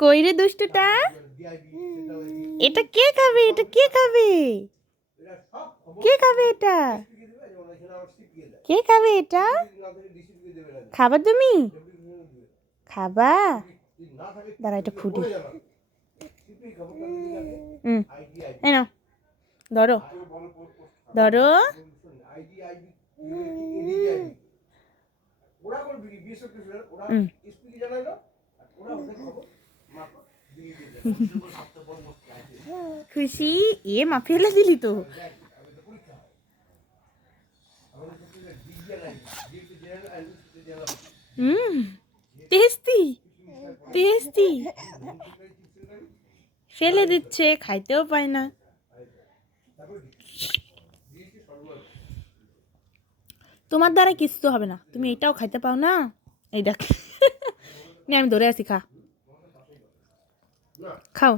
কই রে দুষ্টুটা? এটা কে খাবে? এটা কে খাবে? কে খাবে এটা? কে খাবে এটা? খাবা তুমি? খাবা? দাঁড়া এটা খুঁটি। এই নাও, ধরো ধরো। খুশি? মা ফেলে দিলি তো। Tasty tasty. ফেলে দিচ্ছে, খাইতেও পায় না। তোমার দ্বারা কিছু হবে না, তুমি এটাও খাইতে পাও না। এই দেখ, আমি ধরে আছি, খা, খাও।